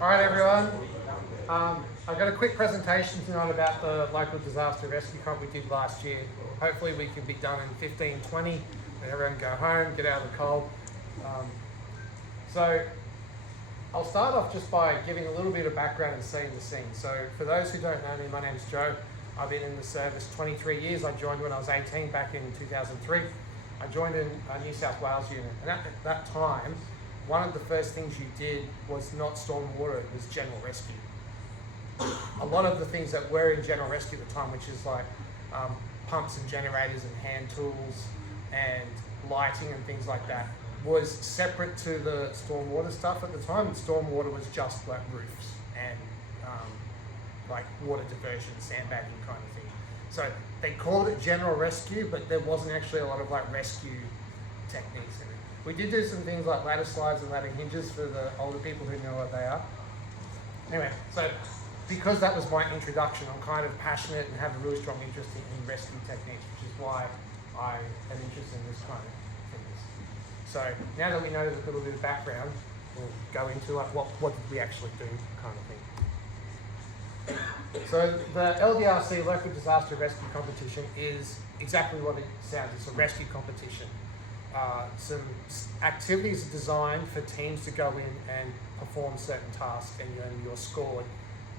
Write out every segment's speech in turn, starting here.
Alright everyone, I've got a quick presentation tonight about the local disaster rescue comp we did last year. Hopefully we can be done in 15-20 and everyone go home, get out of the cold. So I'll start off just by giving a little bit of background and setting the scene. So for those who don't know me, my name's Joe. I've been in the service 23 years. I joined when I was 18 back in 2003. I joined in New South Wales unit, and at that time, one of the first things you did was not stormwater, it was general rescue. A lot of the things that were in general rescue at the time, which is like pumps and generators and hand tools and lighting and things like that, was separate to the stormwater stuff at the time. Stormwater was just like roofs and like water diversion, sandbagging kind of thing. So they called it general rescue, but there wasn't actually a lot of like rescue techniques in it. We did do some things like ladder slides and ladder hinges for the older people who know what they are. Anyway, so because that was my introduction, I'm kind of passionate and have a really strong interest in rescue techniques, which is why I am interested in this kind of things. So now that we know a little bit of background, we'll go into like what did we actually do kind of thing. So the LDRC, Local Disaster Rescue Competition, is exactly what it sounds. It's a rescue competition. Some activities are designed for teams to go in and perform certain tasks, and you're scored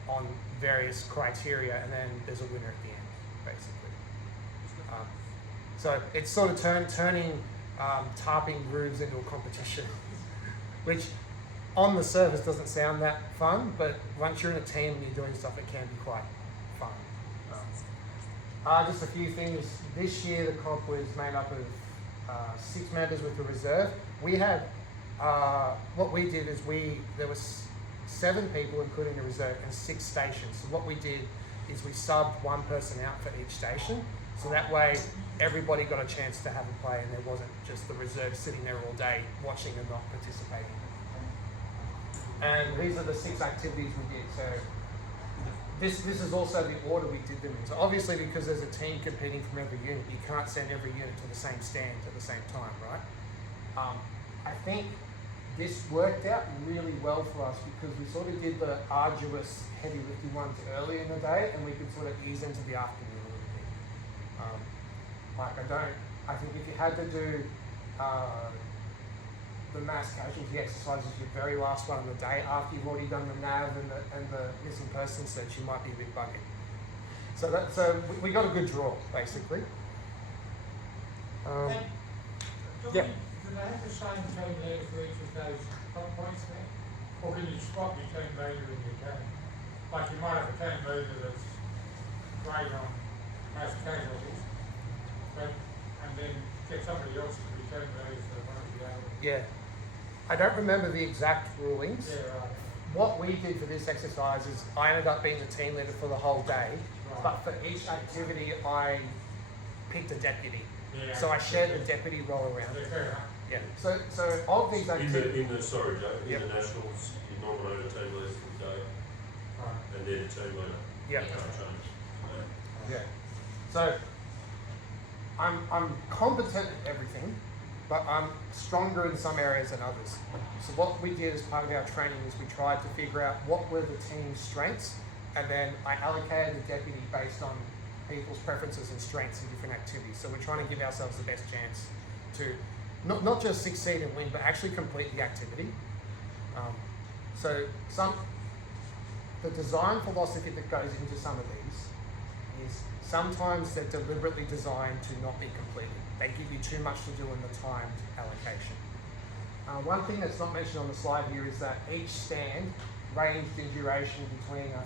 on various criteria, and then there's a winner at the end, basically. So it's sort of turning tarping roofs into a competition, which on the surface doesn't sound that fun, but once you're in a team and you're doing stuff, it can be quite fun. Just a few things. This year the comp was made up of 6 members with the reserve. We had, what we did is there was 7 people including the reserve and 6 stations. So what we did is we subbed 1 person out for each station. So that way everybody got a chance to have a play and there wasn't just the reserve sitting there all day watching and not participating. And these are the 6 activities we did. So this is also the order we did them in. So obviously because there's a team competing from every unit, you can't send every unit to the same stand at the same time, right? I think this worked out really well for us because we sort of did the arduous, heavy lifting ones early in the day and we could sort of ease into the afternoon a little bit. I think if you had to do the mass casualty exercises, your very last one of the day, after you've already done the NAV and the missing person search, you might be a bit buggy. So we got a good draw, basically. Yeah. Do they have the same team leader for each of those top points there? Or can you swap your team leader in your team? Like you might have a team leader that's great on mass casualties, and then get somebody else to be team leader for one of the other. Yeah. I don't remember the exact rulings. Yeah, right. What we did for this exercise is I ended up being the team leader for the whole day, right. But for each activity I picked a deputy. Yeah. So I shared the deputy role around. Yeah. So of these activities... Sorry Joe, in the nationals you nominate a team leader for the day, right. And then a team leader. Yeah. Yeah. So I'm competent at everything, but I'm stronger in some areas than others. So what we did as part of our training is we tried to figure out what were the team's strengths, and then I allocated the deputy based on people's preferences and strengths in different activities. So we're trying to give ourselves the best chance to not just succeed and win, but actually complete the activity. The design philosophy that goes into some of these is sometimes they're deliberately designed to not be completed. They give you too much to do in the timed allocation. One thing that's not mentioned on the slide here is that each stand ranged in duration between, I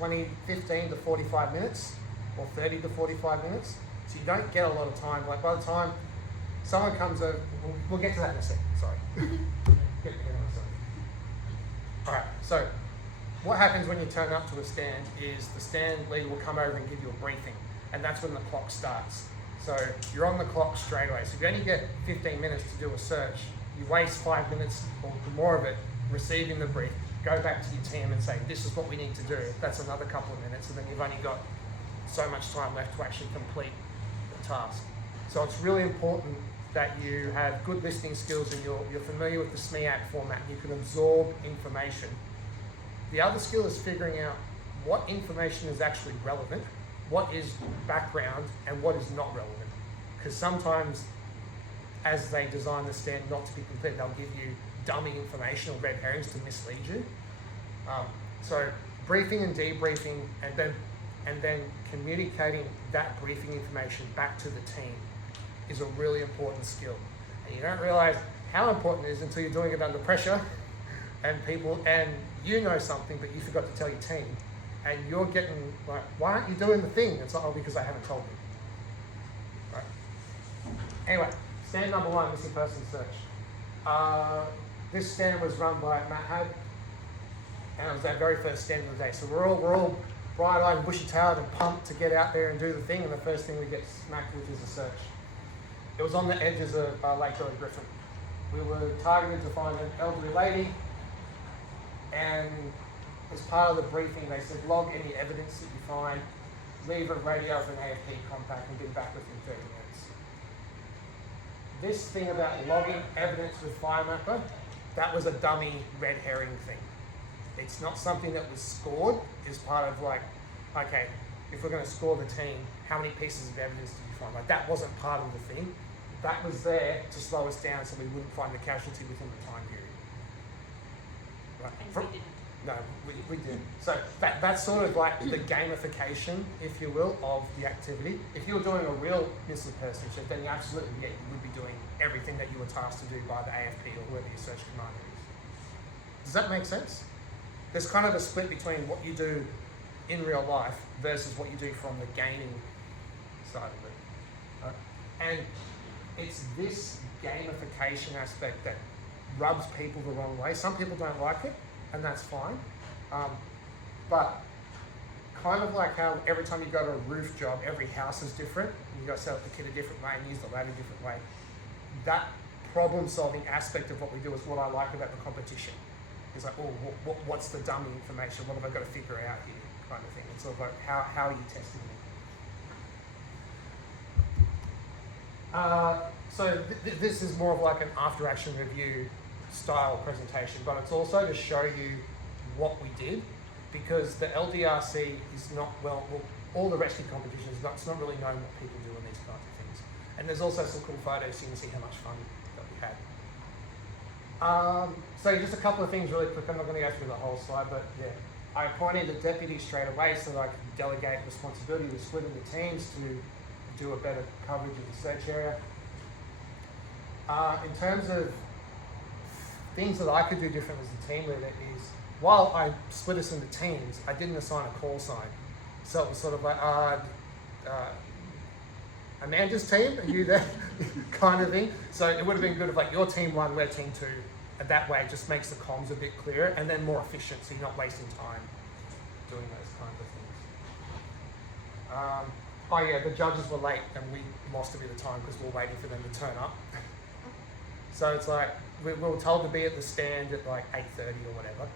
think, 15 to 45 minutes or 30 to 45 minutes. So you don't get a lot of time. Like by the time someone comes over, we'll get to that in a second, sorry. Get ahead of myself. All right, so what happens when you turn up to a stand is the stand leader will come over and give you a briefing, and that's when the clock starts. So you're on the clock straight away. So if you only get 15 minutes to do a search, you waste 5 minutes or more of it receiving the brief, go back to your team and say, this is what we need to do. That's another couple of minutes, and then you've only got so much time left to actually complete the task. So it's really important that you have good listening skills and you're familiar with the SMEAC format and you can absorb information. The other skill is figuring out what information is actually relevant, what is background, and what is not relevant. Because sometimes, as they design the stand not to be complete, they'll give you dummy information or red herrings to mislead you. So briefing and debriefing, and then communicating that briefing information back to the team is a really important skill. And you don't realize how important it is until you're doing it under pressure and you know something, but you forgot to tell your team. And you're getting like, why aren't you doing the thing? It's like, oh, because I haven't told you. Right. Anyway, stand number 1, missing person search. This stand was run by Maddie, and it was our very first stand of the day. So we're all bright-eyed and bushy-tailed and pumped to get out there and do the thing, and the first thing we get smacked with is a search. It was on the edges of Lake Griffin. We were targeted to find an elderly lady, and as part of the briefing, they said, log any evidence that you find, leave a radio of an AFP compact, and be back within 30 minutes. This thing about logging evidence with FireMapper, that was a dummy red herring thing. It's not something that was scored. It's part of like, okay, if we're going to score the team, how many pieces of evidence did you find? Like that wasn't part of the thing. That was there to slow us down so we wouldn't find the casualty within the time period. Right. And we didn't. No, we didn't. So that's sort of like the gamification, if you will, of the activity. If you were doing a real missing person check, then absolutely, yeah, you would be doing everything that you were tasked to do by the AFP or whoever your search commander is. Does that make sense? There's kind of a split between what you do in real life versus what you do from the gaming side of it. Right? And it's this gamification aspect that rubs people the wrong way. Some people don't like it, and that's fine. But kind of like how every time you go to a roof job, every house is different. And you got to set up the kit a different way and use the ladder a different way. That problem-solving aspect of what we do is what I like about the competition. It's like, oh, what's the dummy information? What have I got to figure out here? Kind of thing. It's sort of like, how are you testing it? So this is more of like an after-action review style presentation, but it's also to show you what we did, because the LDRC is not, well all the rescue competitions, it's not really known what people do in these kinds of things. And there's also some cool photos so you can see how much fun that we had. So just a couple of things really quick. I'm not going to go through the whole slide, but yeah. I appointed a deputy straight away so that I could delegate responsibility. We split into teams to do a better coverage of the search area. In terms of things that I could do different as the team leader is, while I split us into teams, I didn't assign a call sign. So it was sort of like, Amanda's team, are you there? kind of thing. So it would have been good if like your team 1, we're team 2. And that way it just makes the comms a bit clearer and then more efficient so you're not wasting time doing those kinds of things. Oh yeah, the judges were late and we lost a bit of time because we were waiting for them to turn up. So it's like, we were told to be at the stand at like 8:30 or whatever.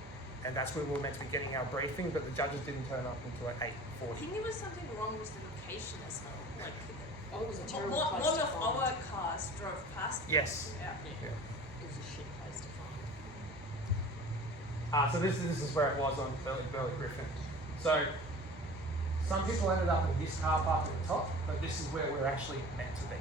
And that's where we were meant to be getting our briefing, but the judges didn't turn up until like 8:40. I think there was something wrong with the location as well. Like, it was a terrible one place to of find. our cars drove past. Yes. Yeah. It was a shit place to find. So this is where it was on Burley Griffin. So some people ended up in this car park at the top, but this is where we're actually meant to be.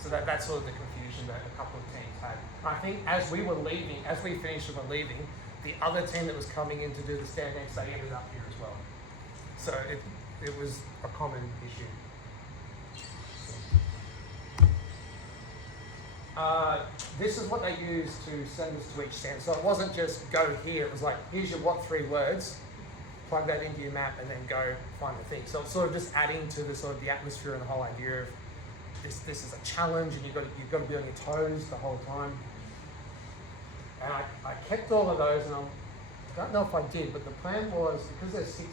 So that's sort of the confusion that a couple of teams had. I think as we were leaving, as we finished and were leaving, the other team that was coming in to do the stand next, they ended up here as well. So it was a common issue. This is what they used to send us to each stand. So it wasn't just go here, it was like, here's your what 3 words, plug that into your map and then go find the thing. So it's sort of just adding to the sort of the atmosphere and the whole idea of this is a challenge and you've got to be on your toes the whole time. And I kept all of those, and I don't know if I did, but the plan was, because there's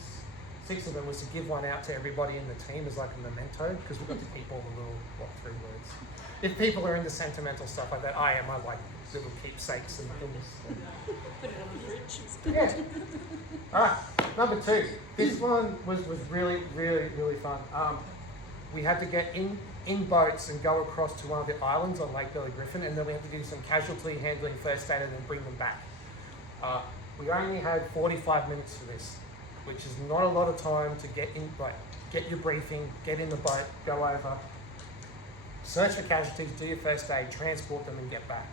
six of them, was to give one out to everybody in the team as like a memento, because we've got to keep all the little, what, 3 words. If people are into sentimental stuff like that, I like little keepsakes and things. Put it on the fridge. Yeah. All right, number 2. This one was really, really, really fun. we had to get in boats and go across to one of the islands on Lake Griffin, and then we had to do some casualty handling, first aid, and then bring them back. We only had 45 minutes for this, which is not a lot of time to get in, like, get your briefing, get in the boat, go over, search for casualties, do your first aid, transport them, and get back,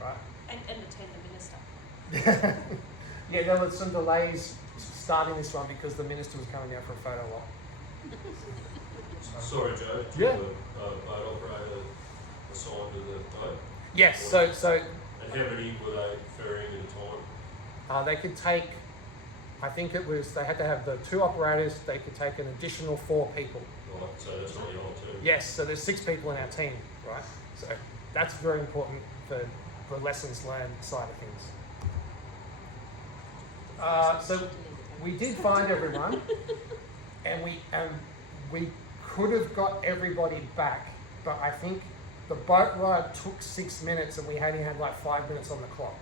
right? And attend the minister. Yeah, there was some delays starting this one because the minister was coming out for a photo op. Sorry, Joe. Do you have a boat operator assigned to the boat? Yes, so And how many were they ferrying at a time? they could take, I think it was, they had to have the 2 operators, they could take an additional 4 people. Right, so that's not your whole team. Yes, so there's 6 people in our team, right? So that's very important for the lessons learned side of things. So we did find everyone, and we could have got everybody back, but I think the boat ride took 6 minutes, and we only had like 5 minutes on the clock.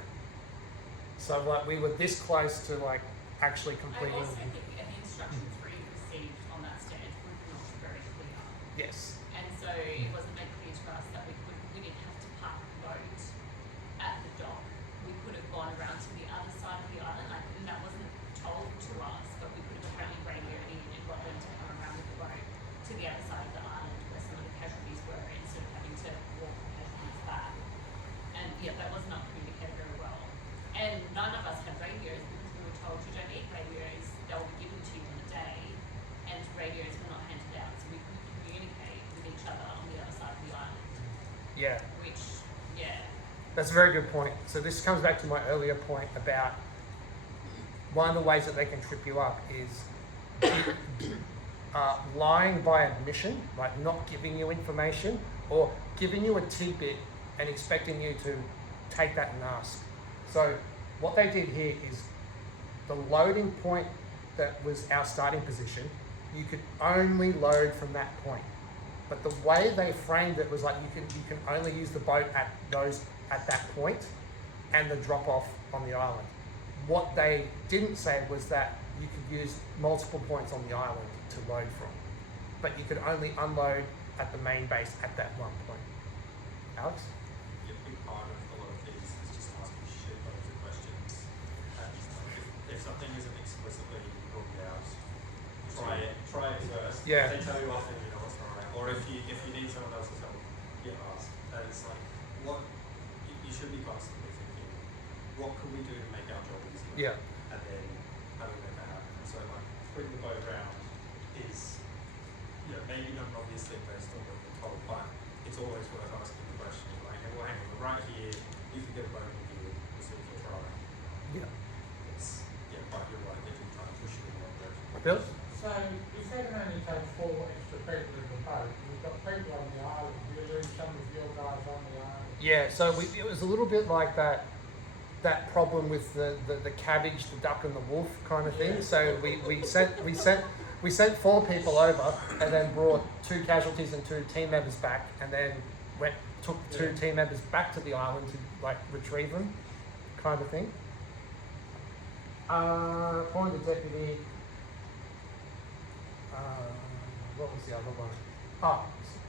So like we were this close to like actually I completing. also think the instructions we received on that stage were not very clear. Yes. And so it wasn't made clear to us that we didn't have to park the boat at the dock. We could have gone around to the other side of the island, like, and that wasn't told to us, but we could have apparently radioed in and got them to come around with the boat to the other side of the island where some of the casualties were, instead of having to walk the casualties back. And yeah, that was not communicated very well. And none of us had radios because we were told you don't need radios, they'll be given to you on the day, and radios were not handed out, so we couldn't communicate with each other on the other side of the island, Yeah. which, yeah. That's a very good point. So this comes back to my earlier point about one of the ways that they can trip you up is lying by admission, like not giving you information, or giving you a tidbit and expecting you to take that and ask. So what they did here is the loading point that was our starting position, you could only load from that point. But the way they framed it was like you can only use the boat at that point and the drop off on the island. What they didn't say was that you could use multiple points on the island to load from, but you could only unload at the main base at that one point. Alex? A big part of a lot of these is just asking shitloads of questions. And if something isn't explicitly ruled out, try it first. Yeah. They tell you often you know what's not right. Or if you need someone else's help, get asked. And it's like, what you should be constantly thinking, what can we do to make our job easier? Yeah. And then how do we make that happen? So like putting the boat around is, maybe not obviously based on what you're told, but it's always worth asking the question, like, well, hang on, we're right here, you can get a boat in here, we'll see if you're trying. Yeah. But you're right, they do try to push you in one direction. Bill? So you said it only takes 4 extra people in the boat. You've got people on the island. You're doing some of your guys on the island. Yeah, so it was a little bit like that problem with the cabbage, the duck and the wolf kind of thing. So we sent 4 people over and then brought 2 casualties and 2 team members back, and then took 2 team members back to the island to like retrieve them, kind of thing. Appointed deputy. What was the other one? Oh,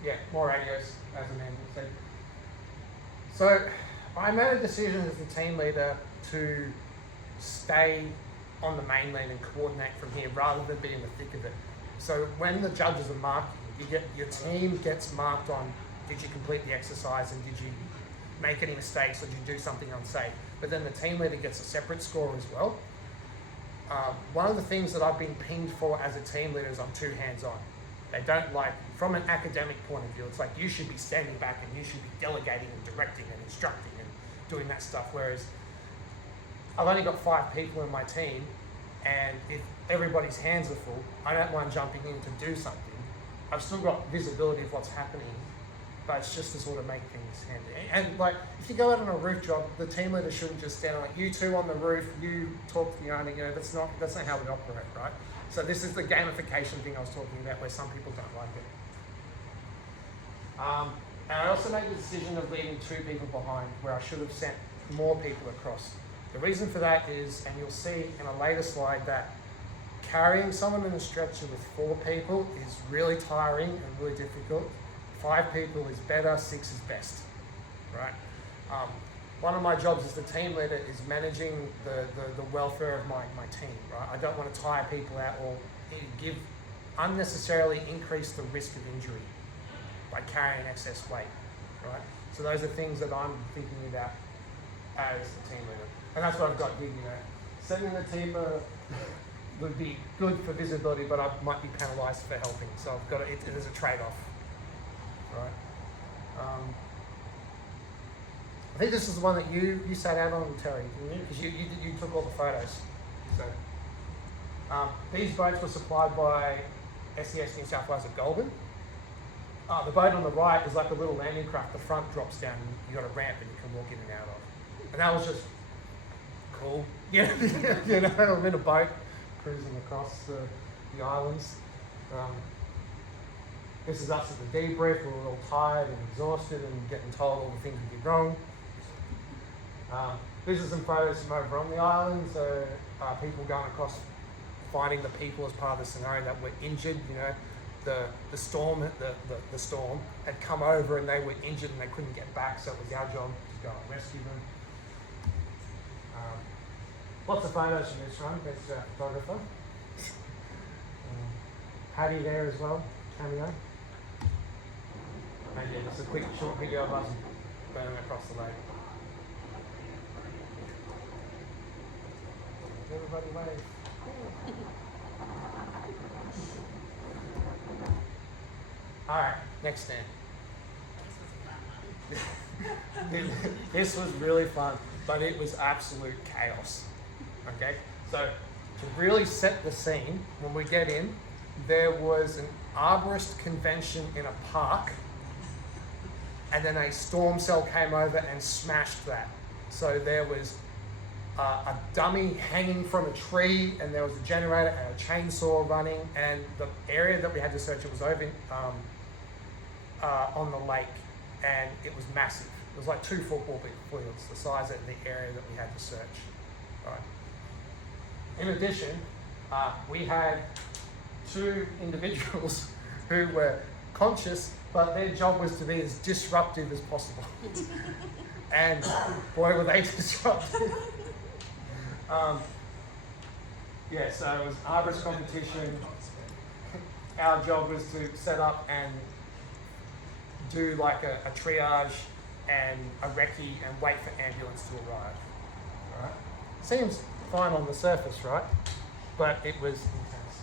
yeah, more radios, as Amanda said. So I made a decision as the team leader to stay on the mainland and coordinate from here rather than be in the thick of it. So when the judges are marking, your team gets marked on, did you complete the exercise and did you make any mistakes or did you do something unsafe? But then the team leader gets a separate score as well. One of the things that I've been pinged for as a team leader is I'm too hands-on. They don't like, from an academic point of view, it's like you should be standing back and you should be delegating and directing and instructing and doing that stuff. Whereas I've only got 5 people in my team, and if everybody's hands are full, I don't mind jumping in to do something. I've still got visibility of what's happening, but it's just to sort of make things handy. And like, if you go out on a roof job, the team leader shouldn't just stand like, you 2 on the roof, you talk to the owner, that's not how we operate, right? So this is the gamification thing I was talking about where some people don't like it. And I also made the decision of leaving 2 people behind where I should have sent more people across. The reason for that is, and you'll see in a later slide, that carrying someone in a stretcher with 4 people is really tiring and really difficult. 5 people is better, 6 is best, right? One of my jobs as the team leader is managing the welfare of my team, right? I don't want to tire people out or unnecessarily increase the risk of injury by carrying excess weight, right? So those are things that I'm thinking about as a team leader. And that's what I've got here, Sending the team would be good for visibility, but I might be penalised for helping. So I've got there's a trade-off, right? I think this is the one that you sat out on, Terry, didn't you? Because you took all the photos. So these boats were supplied by SES New South Wales at Goulburn. The boat on the right is like a little landing craft. The front drops down and you've got a ramp that you can walk in and out of. And that was just cool. I'm in a boat cruising across the islands. This is us at the debrief. We were all tired and exhausted and getting told all the things we did wrong. These are some photos from over on the island. So people going across, finding the people as part of the scenario that were injured. The storm had come over and they were injured and they couldn't get back, so it was our job to go and rescue them. Lots of photos from this run. That's our photographer. Maddie there as well, cameo. And yeah, just a quick short video of us burning across the lake. Everybody wave. Alright, next stand. This was really fun, but it was absolute chaos. Okay, so to really set the scene, when we get in, there was an arborist convention in a park, and then a storm cell came over and smashed that. So there was a dummy hanging from a tree, and there was a generator and a chainsaw running, and the area that we had to search, it was over on the lake, and it was massive. It was like 2 football fields, the size of the area that we had to search. Right. In addition, we had 2 individuals who were conscious, but their job was to be as disruptive as possible. And boy, were they disruptive. Yeah, so it was arborist competition. Our job was to set up and do like a triage and a recce and wait for ambulance to arrive. Right? Seems fine on the surface, right? But it was intense.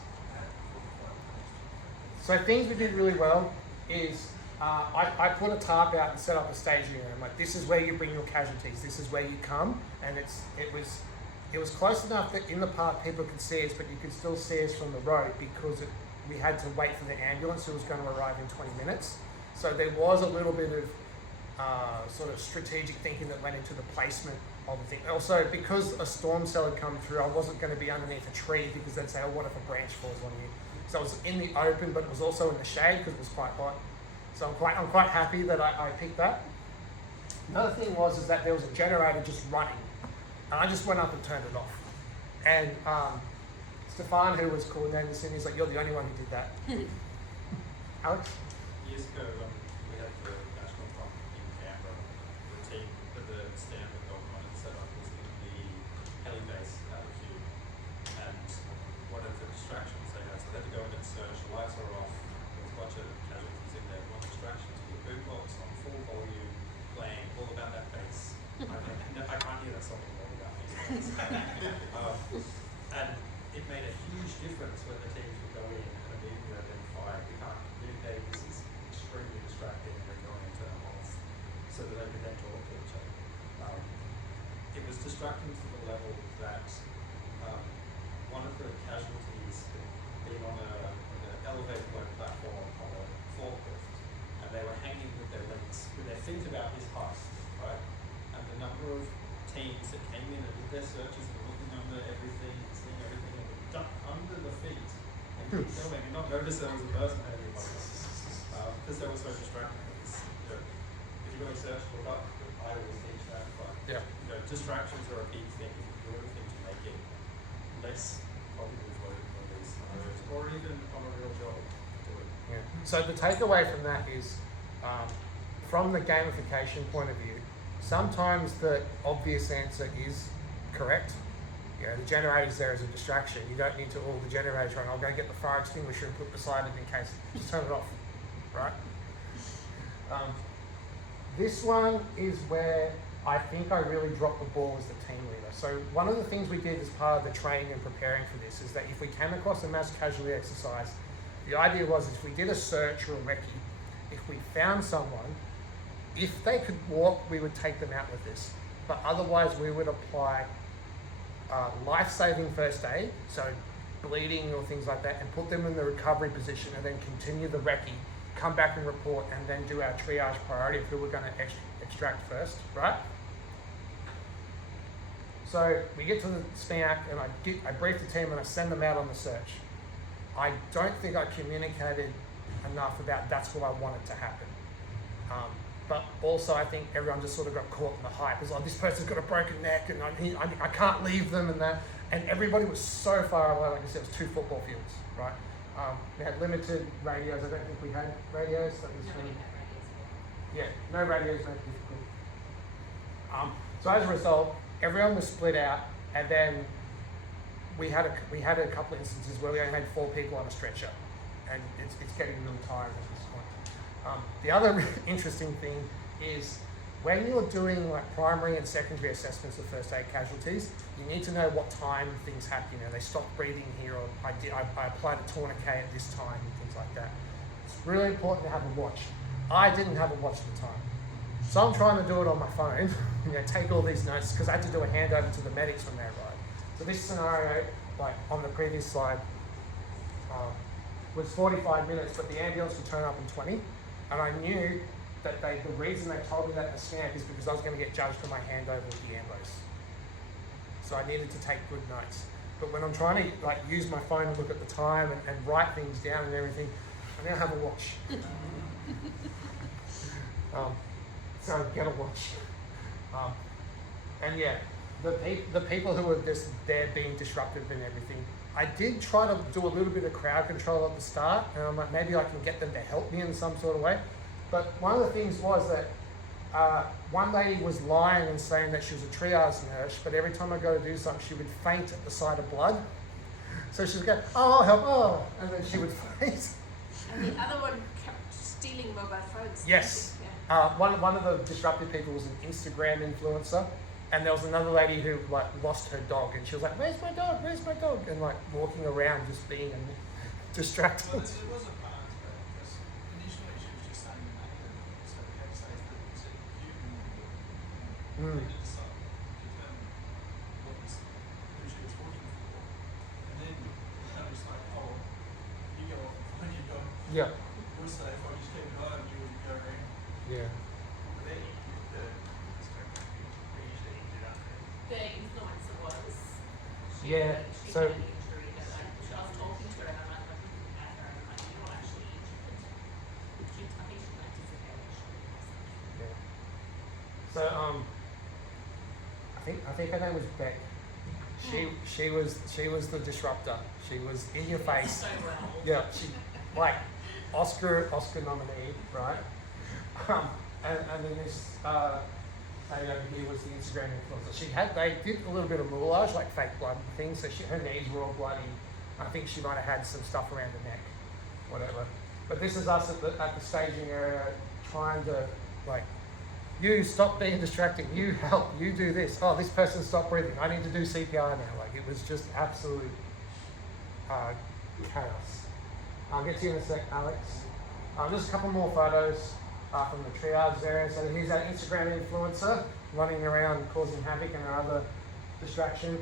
So things we did really well is I put a tarp out and set up a staging area. I'm like, this is where you bring your casualties. This is where you come, and it was close enough that in the park people could see us, but you could still see us from the road because we had to wait for the ambulance who was going to arrive in 20 minutes. So there was a little bit of sort of strategic thinking that went into the placement of the thing. Also, because a storm cell had come through, I wasn't going to be underneath a tree because they'd say, oh, what if a branch falls on you? So I was in the open, but it was also in the shade because it was quite hot. So I'm quite happy that I picked that. Another thing is that there was a generator just running, and I just went up and turned it off. And Stefan, who was coordinating the scene, he's like, you're the only one who did that. Alex? Years ago, we had the national front in Canberra. The team that the stand that Belconnen had set up was in the heli base at the Q. And one of the distractions they had, so they had to go in and search. The lights were off. There was a bunch of casualties in there. One distraction to the boombox on full volume, playing all about that bass. I can't hear that song anymore without me. And it made a huge difference when the teams would go in and immediately identify, we can't communicate, this is extremely distracting, and we're going into a holes, so that they could then talk to each other. It was distracting to the level that one of the casualties had been on an elevated load platform on a forklift, and they were hanging with their legs, with their feet about his height, right? And the number of teams that came in and did their searches and were looking under everything, seeing everything, and would duck under the feet and keep going and not notice there was a person hanging like that. Because they were so distracting. If you're doing search, look up. I always teach that, but distractions are a big thing. If you do everything to make it less cognitive load when they So the takeaway from that is, from the gamification point of view, sometimes the obvious answer is correct. You know, the generator's there as a distraction. You don't need to all the generator on. I'll go get the fire extinguisher and put beside it in case. Just turn it off, right? This one is where I think I really dropped the ball as the team leader. So one of the things we did as part of the training and preparing for this is that if we came across a mass casualty exercise, the idea was if we did a search or a recce, if we found someone, if they could walk, we would take them out with this. But otherwise we would apply life-saving first aid, so bleeding or things like that, and put them in the recovery position and then continue the recce, come back and report, and then do our triage priority of who we're going to extract first, right? So we get to the SPAC and I brief the team and I send them out on the search. I don't think I communicated enough about that's what I wanted to happen. But also I think everyone just sort of got caught in the hype. It's like, this person's got a broken neck and I can't leave them and that. And everybody was so far away, like I said, it was 2 football fields, right? We had limited radios. I don't think we had radios. That was yeah, no radios, no difficult. So as a result, everyone was split out, and then we had a couple of instances where we only had 4 people on a stretcher, and it's getting really tiring at this point. The other interesting thing is when you're doing like primary and secondary assessments of first aid casualties, you need to know what time things happen. You know, they stopped breathing here, or I applied a tourniquet at this time, and things like that. It's really important to have a watch. I didn't have a watch at the time, so I'm trying to do it on my phone. You know, take all these notes because I had to do a handover to the medics when they arrived. So this scenario, like on the previous slide, was 45 minutes, but the ambulance would turn up in 20, and I knew that the reason they told me that in the stamp is because I was going to get judged for my handover with the ambos. So I needed to take good notes. But when I'm trying to like use my phone and look at the time and write things down and everything, I now have a watch. So get a watch. And yeah, the people who were just there being disruptive and everything, I did try to do a little bit of crowd control at the start, and I'm like, maybe I can get them to help me in some sort of way. But one of the things was that one lady was lying and saying that she was a triage nurse, but every time I go to do something, she would faint at the sight of blood. So she would go, oh, I'll help, oh, and then she would faint. And the other one kept stealing mobile phones. Yes. Yeah. One of the disruptive people was an Instagram influencer, and there was another lady who like lost her dog, and she was like, "Where's my dog? Where's my dog?" And like walking around just being distracted. Well, it was a balance, because initially she was just saying the name, so we had to say that it's a human. We had to determine who she was working for, and then I was like, "Oh, you go off when you go. Yeah. We're safe. I just keep an eye on you as you go around." Yeah. The influencer was. Yeah, She so- had an injury that I was talking to her and I'm like, looking at her and I'm like, you're not actually injured. I think she went to severe. Yeah. So I think her name was Beck. She was the disruptor. She was in your face. So well. Yeah, she like Oscar nominee, right? And then this lady over here was the Instagram influencer. They did a little bit of moulage, like fake blood things. So her knees were all bloody. I think she might have had some stuff around the neck, whatever. But this is us at the staging area trying to like, you stop being distracting. You help. You do this. Oh, this person stopped breathing. I need to do CPR now. Like it was just absolute chaos. I'll get to you in a sec, Alex. Just a couple more photos from the triage area. So here's our Instagram influencer running around causing havoc and other distraction.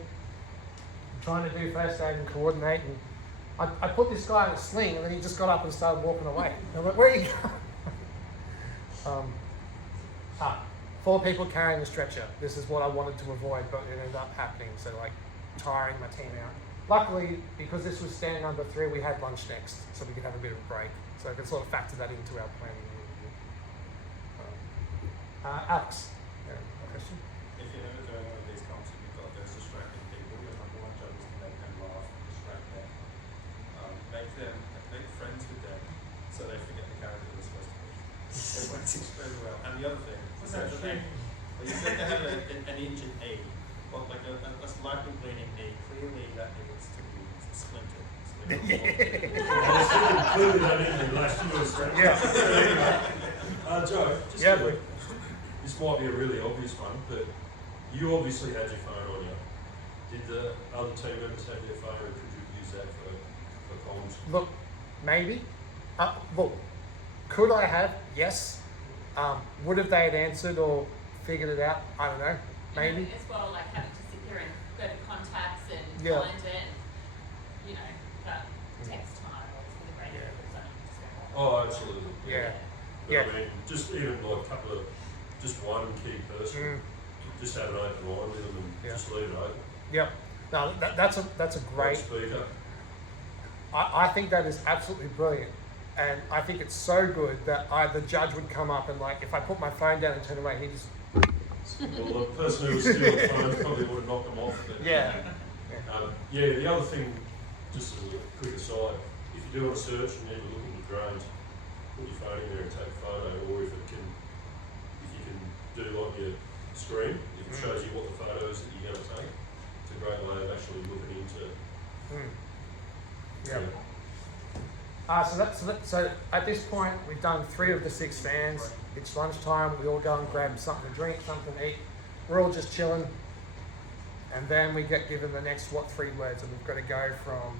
Trying to do first aid and coordinate. And I put this guy in a sling and then he just got up and started walking away. And I'm like, where are you going? 4 people carrying the stretcher. This is what I wanted to avoid, but it ended up happening. So like tiring my team out. Luckily, because this was stand number 3, we had lunch next, so we could have a bit of a break. So I could sort of factor that into our planning. Alex, a question? If you're ever doing one of these comps and you've got those distracting people, your number one job is to make them laugh and distract them. Make friends with them so they forget okay. Well, you said they had an injured knee, well, like a slightly bleeding knee. Clearly, that needs to be splintered. Clearly, that injury last year was scratched. Yeah. Joe, just Yeah, quick. This might be a really obvious one, but you obviously had your phone on you. Did the other team members have their phone, or could you use that for comms? Look, maybe. Look, could I have? Yes. Would have they had answered or figured it out? I don't know. Maybe. As well, like having to sit there and go to contacts and Yeah. find it, and, you know, that takes time. Obviously, the radio was only just going on. Oh, absolutely. Yeah. But Yeah. I mean, just even like a couple of, just one key person, just have an open line with them and Yeah. just leave it open. Yep. No, that's a great. Speaker. I think that is absolutely brilliant, and I think it's so good that the judge would come up and like if I put my phone down and turn away, he just Well, the person who was stealing the phone probably would have knocked them off. But, yeah. yeah, the other thing, just as a quick aside, if you do a search and you're looking at drones, put your phone in there and take a photo, or if you can do like your screen, if it shows you what the photos that you're going to take, it's a great way of actually looking into. Yeah. So at this point, we've done 3 of the 6 stands. It's lunchtime. We all go and grab something to drink, something to eat. We're all just chilling, and then we get given the next 3 words, and we've got to go from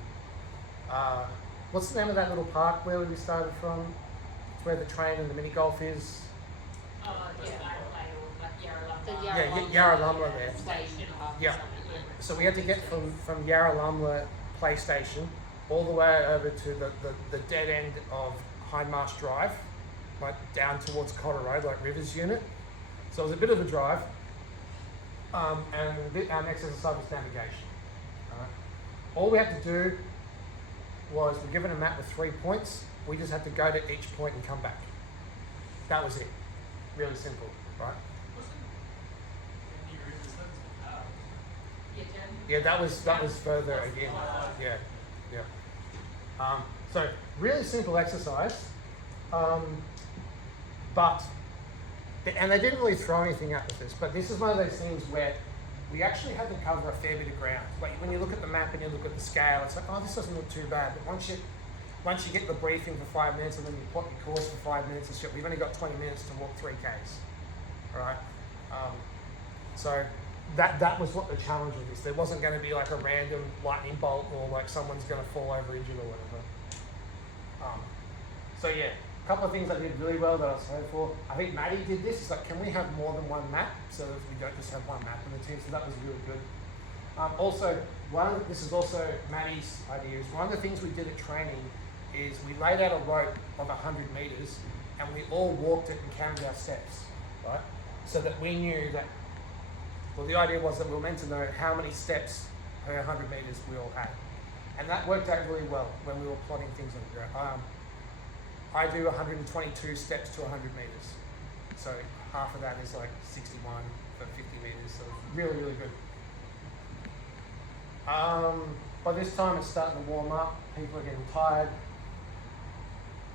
what's the name of that little park where we started from? It's where the train and the mini golf is. Oh, yeah, I play all like The Yarralumla. Yarralumla there. Station. Yeah. So we had to get from Yarralumla PlayStation all the way over to the dead end of Hindmarsh Drive, like down towards Cotter Road, like Rivers Unit. So it was a bit of a drive. And our next exercise was navigation. All we had to do was we're given a map with 3 points. We just had to go to each point and come back. That was it. Really simple, right? Yeah, that was further again. Yeah. So really simple exercise, but and they didn't really throw anything at us. But this is one of those things where we actually had to cover a fair bit of ground. Like when you look at the map and you look at the scale, it's like, oh, this doesn't look too bad. But once you get the briefing for 5 minutes and then you plot your course for 5 minutes and shit, we've only got 20 minutes to walk 3Ks. All right. So that was what the challenge of this. There wasn't going to be like a random lightning bolt or like someone's going to fall over injured or whatever. So yeah, a couple of things I did really well that I was hoping for. I think Maddie did this. It's like, can we have more than one map so that we don't just have one map in the team? So that was really good. Also, this is also Maddie's idea. Is one of the things we did at training is we laid out a rope of 100 meters and we all walked it and counted our steps, right? So that we knew that. Well, the idea was that we were meant to know how many steps per 100 meters we all had. And that worked out really well when we were plotting things on the ground. I do 122 steps to 100 meters. So half of that is like 61 for 50 meters. So really, really good. By this time it's starting to warm up. People are getting tired.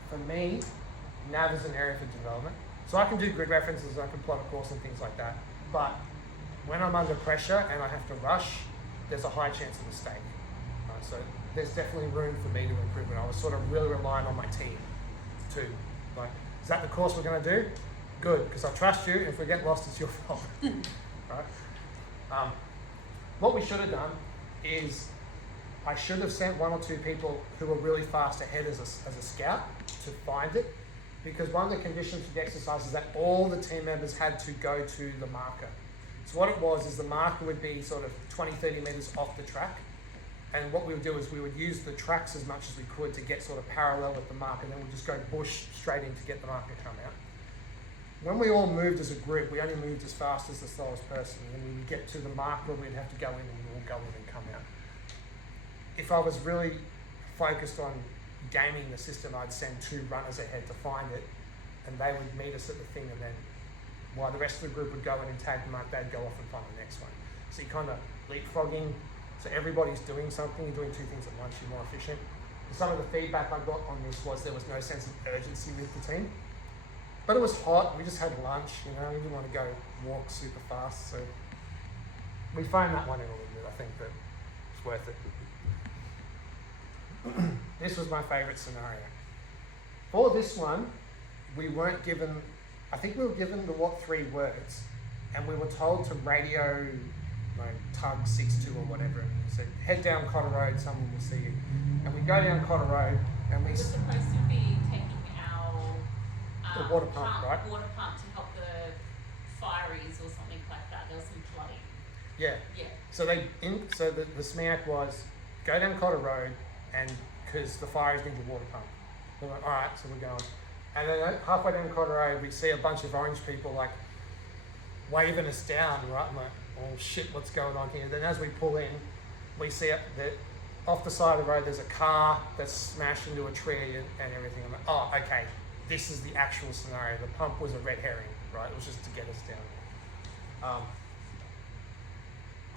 For me, nav is an area for development. So I can do grid references, I can plot a course and things like that. But when I'm under pressure and I have to rush, there's a high chance of mistake. So there's definitely room for me to improve. And I was sort of really relying on my team too. Like, is that the course we're going to do? Good, because I trust you. If we get lost, it's your fault. Right? What we should have done is I should have sent 1 or 2 people who were really fast ahead as a scout to find it, because one of the conditions for the exercise is that all the team members had to go to the marker. So what it was is the marker would be sort of 20, 30 meters off the track. And what we would do is we would use the tracks as much as we could to get sort of parallel with the marker, and then we'd just go bush straight in to get the marker to come out. When we all moved as a group, we only moved as fast as the slowest person, and when we would get to the marker, we'd have to go in and we'd all go in and come out. If I was really focused on gaming the system, I'd send 2 runners ahead to find it, and they would meet us at the thing, and then while the rest of the group would go in and tag them up, they'd go off and find the next one. So you kind of leapfrogging, so everybody's doing something, you're doing 2 things at once, you're more efficient. And some of the feedback I got on this was there was no sense of urgency with the team. But it was hot, we just had lunch, you know, we didn't want to go walk super fast, so we phoned that one in a little bit, I think, but it's worth it. This was my favourite scenario. For this one, we weren't given, I think we were given the what 3 words, and we were told to radio, like, tug 62 or whatever, and we said, head down Cotter Road, someone will see you. And we go down Cotter Road, and we... We're supposed to be taking our The water pump, right? Water pump to help the fireys or something like that. There was some flooding. Yeah. Yeah. So the SMEAC was, go down Cotter Road, and because the fireys need your water pump. We're like, alright, so we're going. And then halfway down Cotter Road, we see a bunch of orange people like waving us down, right? I'm like, oh shit, what's going on here? Then as we pull in, we see that off the side of the road, there's a car that's smashed into a tree and everything. I'm like, oh, okay, this is the actual scenario. The pump was a red herring, right? It was just to get us down.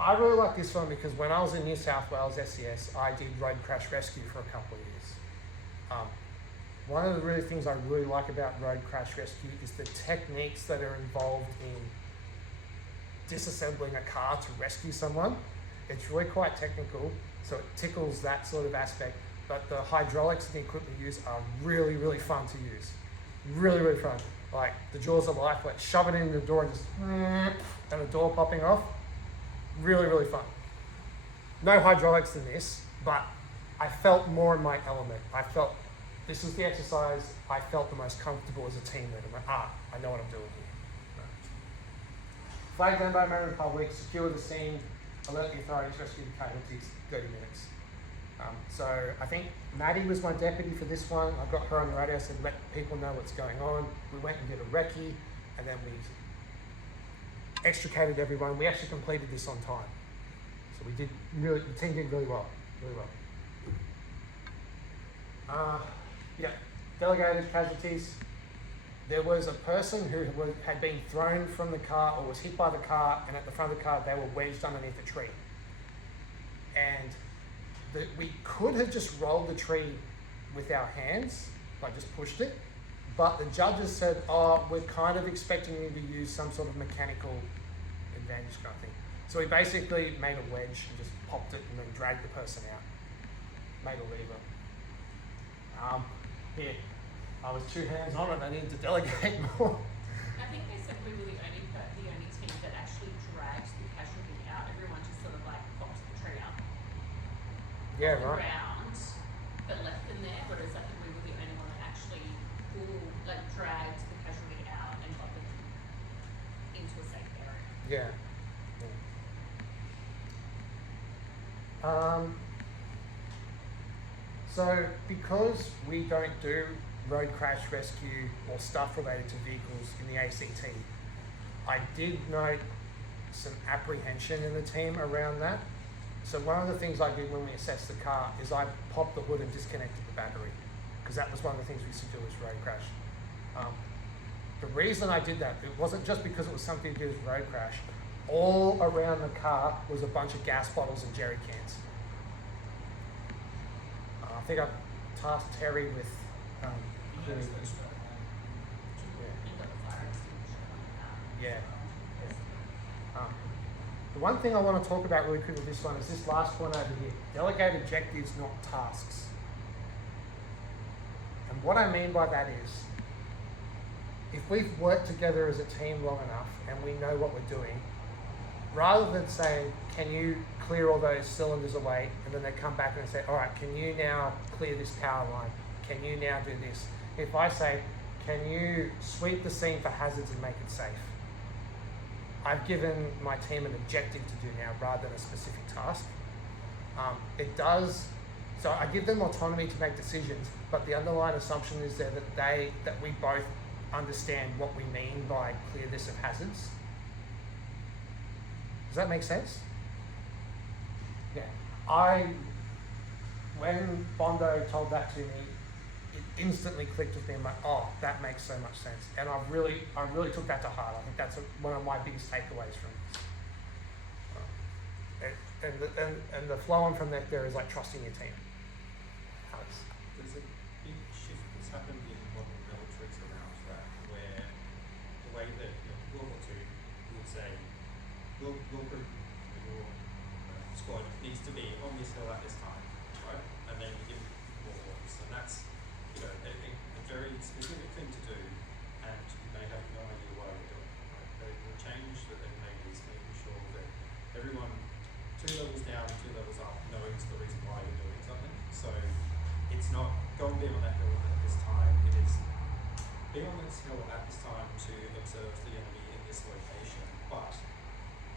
I really like this one because when I was in New South Wales SES, I did road crash rescue for a couple of years. One of the really things I really like about road crash rescue is the techniques that are involved in disassembling a car to rescue someone. It's really quite technical, so it tickles that sort of aspect, but the hydraulics and the equipment used are really, really fun to use. Really, really fun. Like the jaws of life, like shoving it in the door and just, and the door popping off. Really, really fun. No hydraulics in this, but I felt more in my element. I felt this was the exercise I felt the most comfortable as a team leader. I'm like, I know what I'm doing here. Flag down by Marin Public, secure the scene, alert the authorities, rescue the casualties, 30 minutes. So I think Maddie was my deputy for this one. I got her on the radio, said let people know what's going on. We went and did a recce, and then we extricated everyone. We actually completed this on time. So we did really, the team did really well, really well. Yeah, delegated casualties. There was a person who had been thrown from the car or was hit by the car, and at the front of the car they were wedged underneath a tree. And we could have just rolled the tree with our hands, like just pushed it, but the judges said, oh, we're kind of expecting you to use some sort of mechanical advantage kind of thing. So we basically made a wedge and just popped it and then dragged the person out. Made a lever. Here, I was 2 hands on it, I needed to delegate more. I think they said we were the only team that actually dragged the casualty out. Everyone just sort of like popped the tree up Yeah, on the right. ground, but left them there. Whereas I think we were the only one that actually dragged the casualty out and got them into a safe area. Yeah. So because we don't do road crash rescue or stuff related to vehicles in the ACT, I did note some apprehension in the team around that. So one of the things I did when we assessed the car is I popped the hood and disconnected the battery, because that was one of the things we used to do as road crash. The reason I did that, it wasn't just because it was something to do with road crash. All around the car was a bunch of gas bottles and jerry cans. I think I tasked Terry with yeah. The one thing I want to talk about really quick with this one is this last one over here. Delegate objectives, not tasks. And what I mean by that is, if we've worked together as a team long enough and we know what we're doing, rather than saying, can you clear all those cylinders away, and then they come back and say, all right, can you now clear this power line? Can you now do this? If I say, can you sweep the scene for hazards and make it safe? I've given my team an objective to do now rather than a specific task. So I give them autonomy to make decisions, but the underlying assumption is there that we both understand what we mean by clear this of hazards. Does that make sense? Yeah. When Bondo told that to me, it instantly clicked with me. I'm like, oh, that makes so much sense. And I really took that to heart. I think that's one of my biggest takeaways from this. And the flow on from that there is like trusting your team. Alex. There's a big shift that's happened in modern militaries around that, where your group, your squad needs to be on this hill at this time, right? And then you give more orders, and that's a very specific thing to do, and you may have no idea why you're doing it. Right? The change that they've made is making sure that everyone 2 levels down, 2 levels up knows the reason why you're doing something. So it's not go and be on that hill at this time. It is be on this hill at this time to observe the enemy in this location. But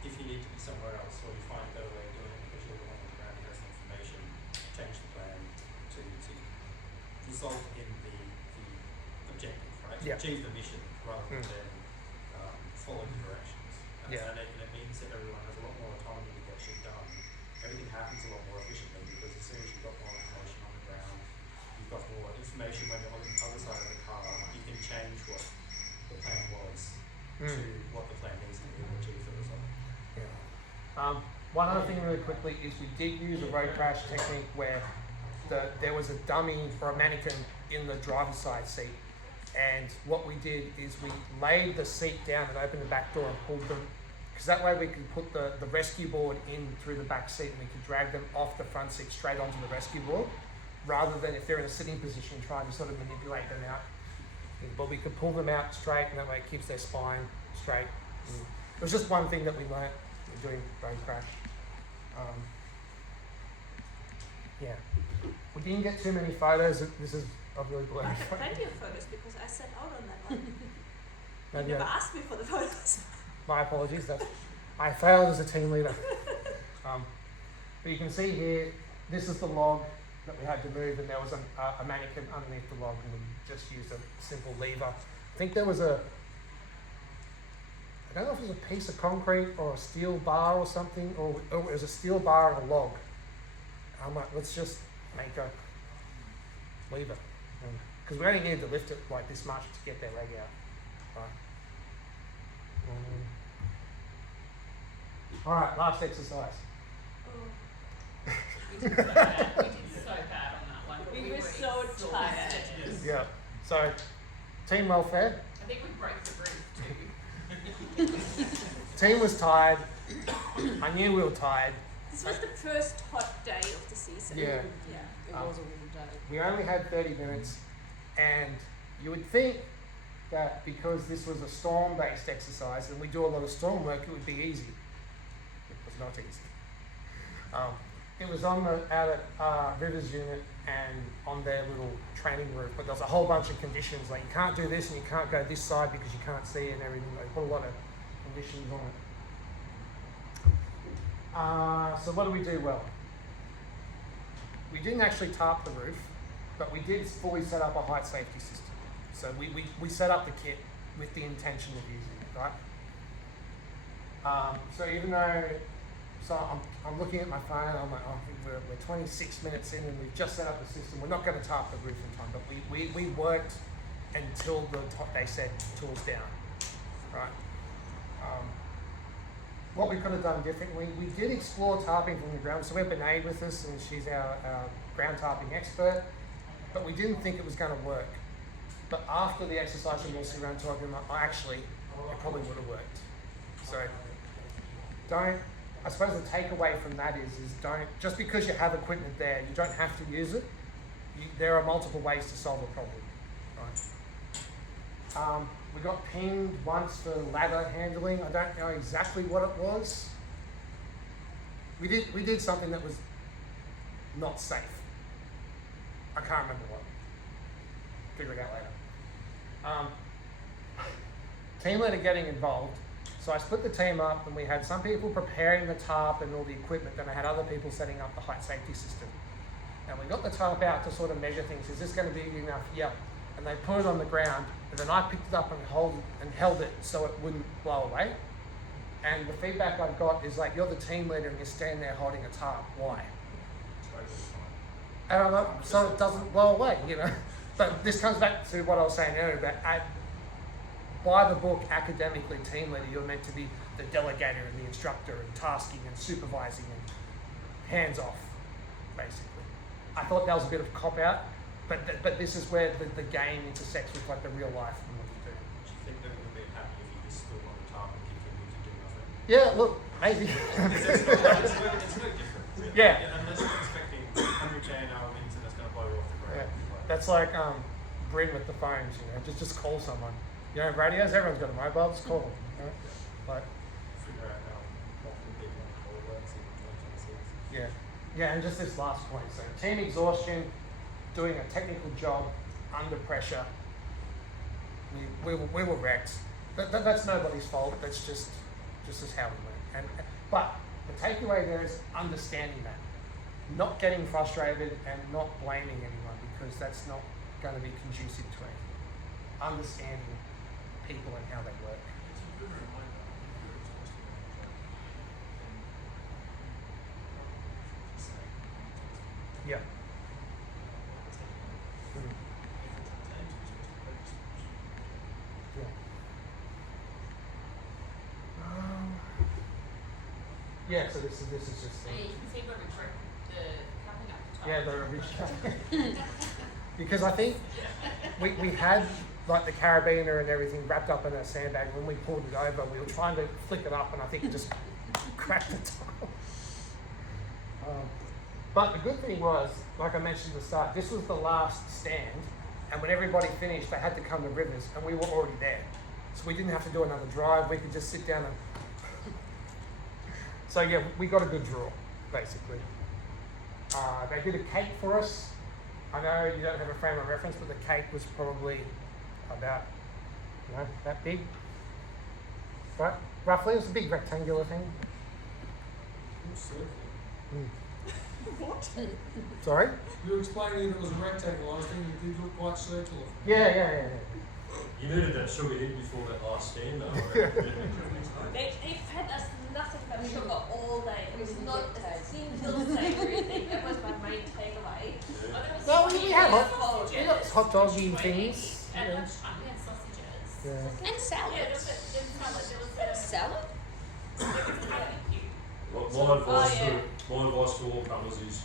if you need to be somewhere else or you find a better way of doing it because you're the one on the ground who has the information, change the plan to result in the objective, right? To Yeah. achieve the mission rather than follow the directions. Yeah. And it means that everyone has a lot more autonomy to get shit done. Everything happens a lot more efficiently because as soon as you've got more information on the ground, you've got more information when you're on the other side of the car, you can change what the plan was to what the plan needs to be to achieve the result. Yeah. One other thing really quickly is we did use a road crash technique where there was a dummy or a mannequin in the driver's side seat, and what we did is we laid the seat down and opened the back door and pulled them, because that way we could put the rescue board in through the back seat and we could drag them off the front seat straight onto the rescue board, rather than if they're in a sitting position trying to sort of manipulate them out. But we could pull them out straight, and that way it keeps their spine straight. It was just one thing that we learnt doing road crash. Yeah, we didn't get too many photos. This is a really blurry I have photo. plenty of photos because I sat out on that one. You Maybe never asked me for the photos. my apologies. I failed as a team leader. But you can see here, this is the log that we had to move, and there was a mannequin underneath the log, and we just used a simple lever. I think there was I don't know if it was a piece of concrete or a steel bar or something, or it was a steel bar and a log. I'm like, let's just make a lever. Because we only needed to lift it like this much to get their leg out. Right. Alright, last exercise. Oh. We did so bad. We did so bad on that one. We were so exhausted. tired. Yeah. So, team welfare. I think we broke the roof too. Team was tired. I knew we were tired. This was the first hot day of the season. Yeah. Yeah, it was a warm day. We only had 30 minutes, and you would think that because this was a storm-based exercise and we do a lot of storm work, it would be easy. It was not easy. It was out at Rivers Unit and on their little training roof, but there was a whole bunch of conditions, like you can't do this and you can't go this side because you can't see and everything. They put a lot of conditions on it. So what do we do well? We didn't actually tarp the roof, but we did fully set up a height safety system. So we set up the kit with the intention of using it, right? So even though, I'm looking at my phone and I'm like, oh, I think we're 26 minutes in and we've just set up the system. We're not going to tarp the roof in time, but we worked until they said tools down, right? What we could have done differently, we did explore tarping from the ground. So we have Benay with us, and she's our ground tarping expert, but we didn't think it was going to work. But after the exercise and messing around talking, actually, it probably would have worked. So I suppose the takeaway from that is just because you have equipment there, you don't have to use it. There are multiple ways to solve a problem, right? We got pinged once for ladder handling. I don't know exactly what it was. We did something that was not safe. I can't remember what. Figure it out later. Team leader getting involved. So I split the team up and we had some people preparing the tarp and all the equipment, and I had other people setting up the height safety system. And we got the tarp out to sort of measure things. Is this going to be big enough? Yep. And they put it on the ground, and then I picked it up and held it so it wouldn't blow away. And the feedback I got is like, you're the team leader and you're standing there holding a tarp. Why? And I'm like, so it doesn't blow away, you know? But this comes back to what I was saying earlier about by the book, academically, team leader, you're meant to be the delegator and the instructor and tasking and supervising and hands off, basically. I thought that was a bit of a cop-out, but this is where the game intersects with like the real life and what you do. Do you think they would have been happy if you just stood on the top and continued to do nothing? Yeah, look, Maybe. It's no different. Yeah. Unless you're expecting 100k an hour winds and it's going to blow you off the ground. Yeah. That's like Bryn with the phones, you know, just call someone. You know, radios, everyone's got a mobile, just call them. You know? Like, Figure out how often people want to call works in 2026. yeah, and just this last point. So team exhaustion, doing a technical job under pressure. We were wrecked. That's nobody's fault. That's just is how we went. But the takeaway there is understanding that, not getting frustrated and not blaming anyone, because that's not going to be conducive to anything. Understanding people and how they work. It's a good reminder if you're exhausted on a job, then just say, Yeah. Yeah. Yeah, so this is just So yeah, you can see the cupping up the top. yeah, the original. Because I think we had like the carabiner and everything wrapped up in a sandbag. When we pulled it over, we were trying to flick it up, and I think it just cracked the top. But the good thing was, like I mentioned at the start, this was the last stand, and when everybody finished, they had to come to Rivers, and we were already there. So we didn't have to do another drive, we could just sit down and... So yeah, we got a good draw, basically. They did a cake for us. I know you don't have a frame of reference, but the cake was probably about, you know, that big. Right? Roughly, it was a big rectangular thing. Mm. What? Sorry? You were explaining that it was a rectangle. I was thinking it did look quite circular. Yeah. You needed that sugar hit before that last stand, though. They've fed us nothing but sugar all day. It was not a single savoury thing. That was my main takeaway. Well, we had hot doggy things. At Yeah. lunchtime, we had sausages. Yeah. And salad. Yeah, there was a Salad? there was a barbecue. My advice to all comers is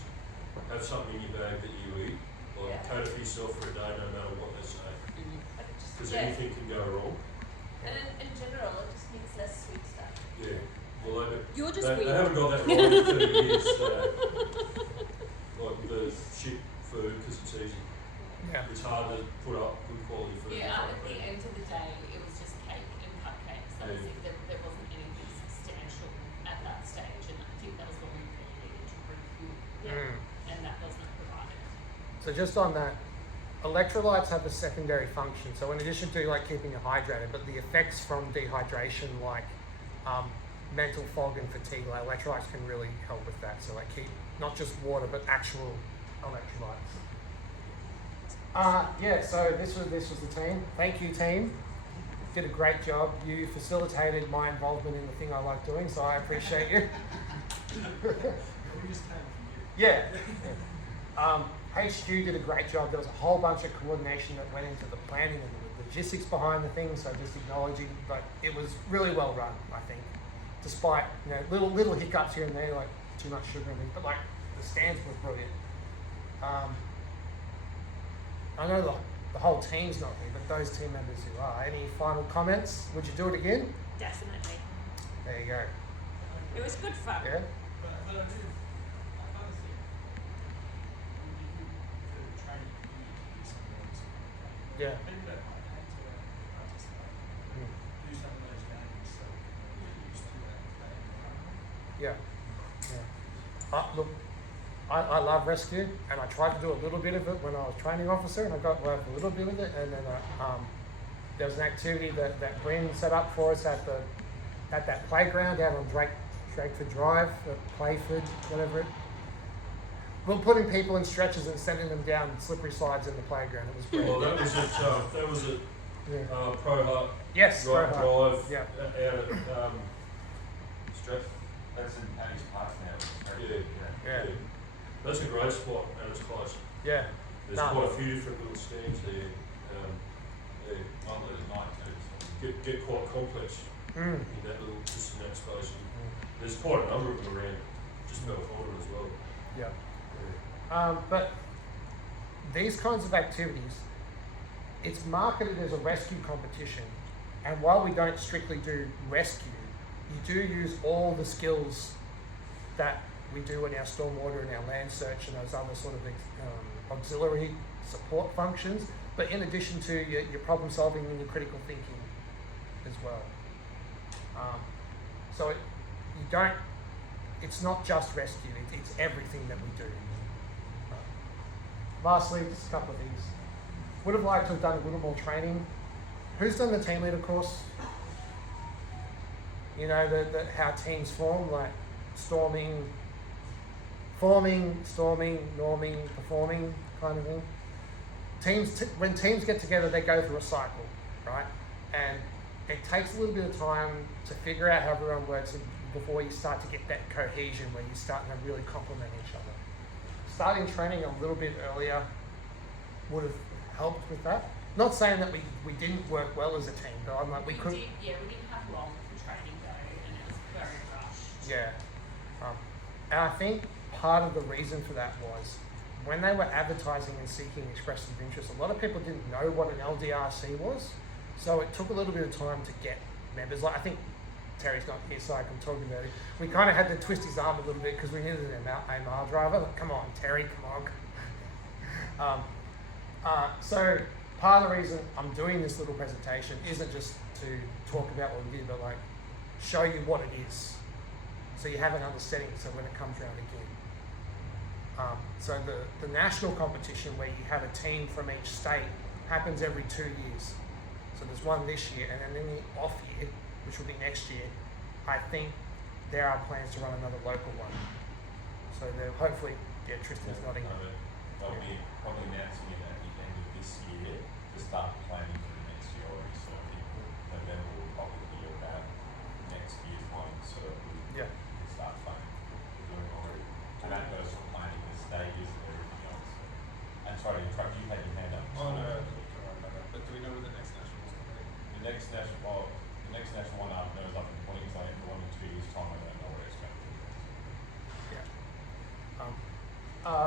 have something in your bag that you eat. Like Yeah. cater for yourself for a day, no matter what they say. Because Yeah. anything can go wrong. And in general, it just means less sweet stuff. Yeah. Well, You're just they weird. haven't got that right in 30 years. Like the shit food, because it's easy. Yeah. It's hard to put up good quality food. Yeah, at the end of the day, it was just cake and cupcakes. That was Yeah. it. There wasn't anything substantial at that stage, and I think that was what we really needed to recoup. Mm. And that wasn't provided. So just on that, electrolytes have a secondary function. So in addition to like keeping you hydrated, but the effects from dehydration, like mental fog and fatigue, like electrolytes can really help with that. So like keep not just water, but actual electrolytes. Yeah. So this was the team. Thank you, team. Did a great job. You facilitated my involvement in the thing I like doing, so I appreciate you. We just came from you. Yeah. HQ did a great job. There was a whole bunch of coordination that went into the planning and the logistics behind the thing. So just acknowledging, but it was really well run, I think. Despite little hiccups here and there, like too much sugar and things, but like the stands were brilliant. I know the whole team's not here, but those team members who are. Any final comments? Would you do it again? Definitely. There you go. It was good fun. Yeah. But I kind of think it would be good for the training community to do some of those. Yeah. People that might have to participate, Mm. do some of those games so they get used to that environment. Yeah. Look, I love rescue, and I tried to do a little bit of it when I was training officer, and I got a little bit of it, and then there was an activity that Bryn set up for us at that playground down on Drakeford Drive, Playford, whatever. We're putting people in stretchers and sending them down slippery slides in the playground. It was great. Well, that was at Yeah. Pro Hut Yes, Drive, Drive. Yeah. out at Stratford. That's in Paddy's Park now. Yeah. Yeah. That's a great spot, and it's close. Yeah. There's No. quite a few different little stands there. Well, there's night too. Get quite complex Mm. in that little, just in that space. And there's quite a number of them around, just Belconnen as well. Yeah. But these kinds of activities, it's marketed as a rescue competition, and while we don't strictly do rescue, you do use all the skills that we do in our stormwater and our land search and those other sort of auxiliary support functions, but in addition to your problem solving and your critical thinking as well. So it's not just rescue, it's everything that we do. Lastly, just a couple of things. Would have liked to have done a little more training. Who's done the team leader course? You know, how teams form, like forming, storming, norming, performing kind of thing. When teams get together, they go through a cycle, right? And it takes a little bit of time to figure out how everyone works before you start to get that cohesion where you start to really complement each other. Starting training a little bit earlier would have helped with that. Not saying that we didn't work well as a team, but I'm like, we didn't have long for training though, and it was very rushed. Yeah. And I think part of the reason for that was when they were advertising and seeking expressions of interest, a lot of people didn't know what an LDRC was. So it took a little bit of time to get members. Like, I think Terry's not here, so I can talk about it. We kind of had to twist his arm a little bit because we needed an AMR driver. Like, come on, Terry, come on. So part of the reason I'm doing this little presentation isn't just to talk about what we did, but like show you what it is, so you have an understanding. So when it comes around again, so the national competition where you have a team from each state happens every 2 years. So there's one this year, and then in the off year, which will be next year, I think there are plans to run another local one. So they're hopefully, Tristan's nodding. They'll be probably announcing it at the end of this year to start planning for the next year already. So I think November will probably be about next year's one, so Yeah. we'll start planning doing already. And that goes from planning the stages and everything else. And sorry to interrupt, you had your hand up. Oh no, I don't worry about that. But do we know what the next national is going to be? The next national one knows up in Queensland, the one in 2 years' time, I don't know what it's going to be. Yeah.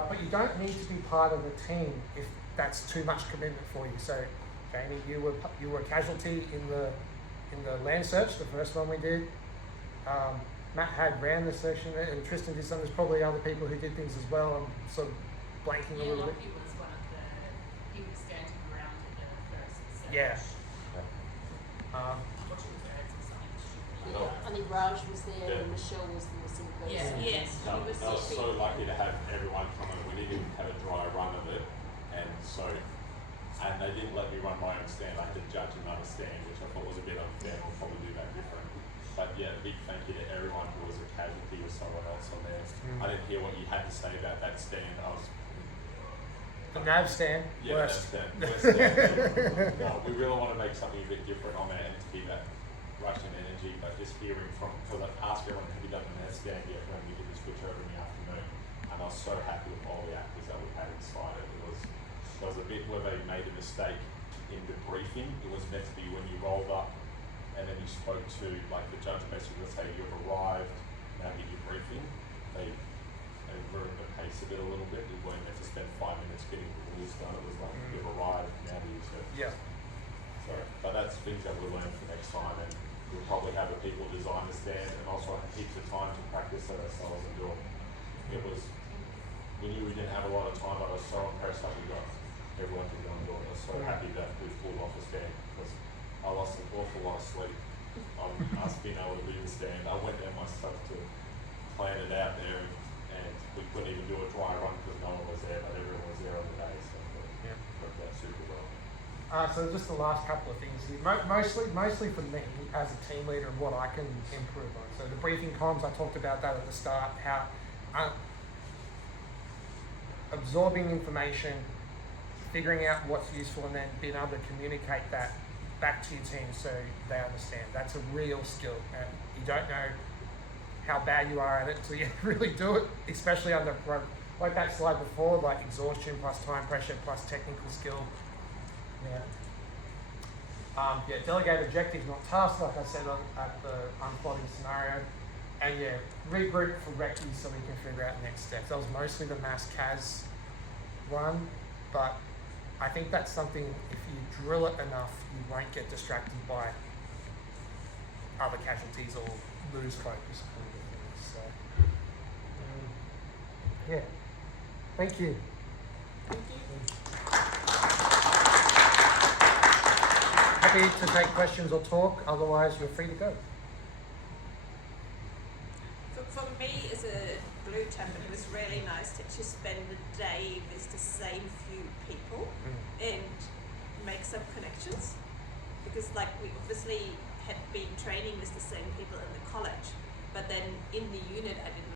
But you don't need to be part of the team if that's too much commitment for you. So, Jamie, you were a casualty in the land search, the first one we did. Matt had ran the section, and Tristan did some. There's probably other people who did things as well. I'm sort of blanking a little bit. Lockie was one of he was standing around at the first search. Yeah. Watching the birds or something. Yeah, I think Raj was there Yeah. and Michelle was the missing person. Yes. I He was was so sitting. lucky to have everyone come and we didn't have a dry run of it, and they didn't let me run my own stand. I had to judge another stand, which I thought was a bit unfair. We'll probably do that different. But yeah, big thank you to everyone who was a casualty or someone else on there. I didn't hear what you had to say about that stand. I was The nav stand, yeah, worst. that's that. No, we really want to make something a bit different on there and to keep that rush and energy. But just hearing from, because I've asked everyone, have you done the nav stand yet? When we did the switch over in the afternoon, and I was so happy with all the actors that we had inside it. There was a bit where they made a mistake in the briefing. It was meant to be when you rolled up and then you spoke to, like, the judge basically would say, you've arrived, now get your briefing. They ruined the pace a bit a little bit. We weren't meant to spend 5 minutes getting the rules done. It was like, you've arrived, now do your search. Yeah. So, but that's things that we'll learn for next time, and we'll probably have the people design the stand and also have heaps of time to practice it ourselves and do it. We knew we didn't have a lot of time, but I was so impressed that we got everyone to go and do it. I was so happy that we pulled off the stand because I lost an awful lot of sleep on us being able to do the stand. I went there myself to plan it out there, and we couldn't even do a dry run because no one was there, but everyone was there on the day, so it worked out super well. So just the last couple of things here. Mostly for me as a team leader and what I can improve on. So the briefing comms, I talked about that at the start, how absorbing information, figuring out what's useful, and then being able to communicate that back to your team so they understand. That's a real skill, and you don't know how bad you are at it until you really do it, especially under like that slide before, like exhaustion plus time pressure plus technical skill. Delegate objectives, not tasks, like I said at the unplotting scenario. And regroup for recce so we can figure out next steps. That was mostly the mass CAS one, but I think that's something, if you drill it enough, you won't get distracted by other casualties or lose focus kind of thing. So, yeah. Thank you. Happy to take questions or talk, otherwise you're free to go. For me, as a blue champion, it was really nice to just spend the day with the same few people and make some connections. Because like we obviously had been training with the same people in the college, but then in the unit I didn't